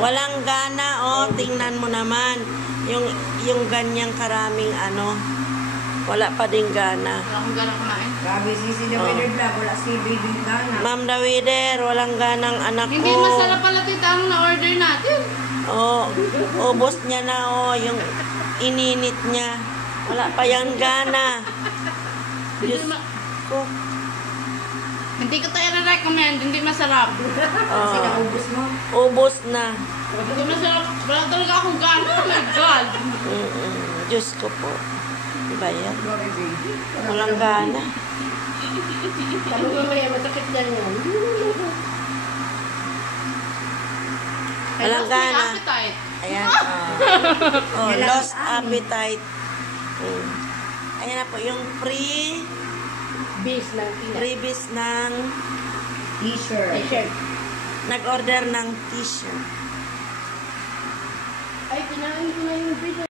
Walang gana, oh. Tingnan mo naman. Yung ganyang karaming ano. Wala pa din gana. Wala akong gana kumain. Grabe, si Dawider Vlog. Wala si Baby Gana. Ma'am Dawider, walang ganang anak ko. Hindi masarap pala tita ang na-order natin. Oh, ubos niya na, oh. Yung ininit niya. Wala pa yung gana. Diyos ko. Hindi ko tayo na-recommend. Hindi masarap. Kasi naubos mo. Ubos na. Hindi masarap. Wala talaga akong gana. Oh my God. Diyos ko po. Diba yan? Grabe, baby. Walang gana. Sabi mo mamaya, masakit yan yun. Walang gana. Appetite. Ayan. Oh, lost appetite. Ayan na po yung Bis ng tina. freebies ng T-shirt. T-shirt. nag-order ng t-shirt. Ay, kinain ko na yung bis.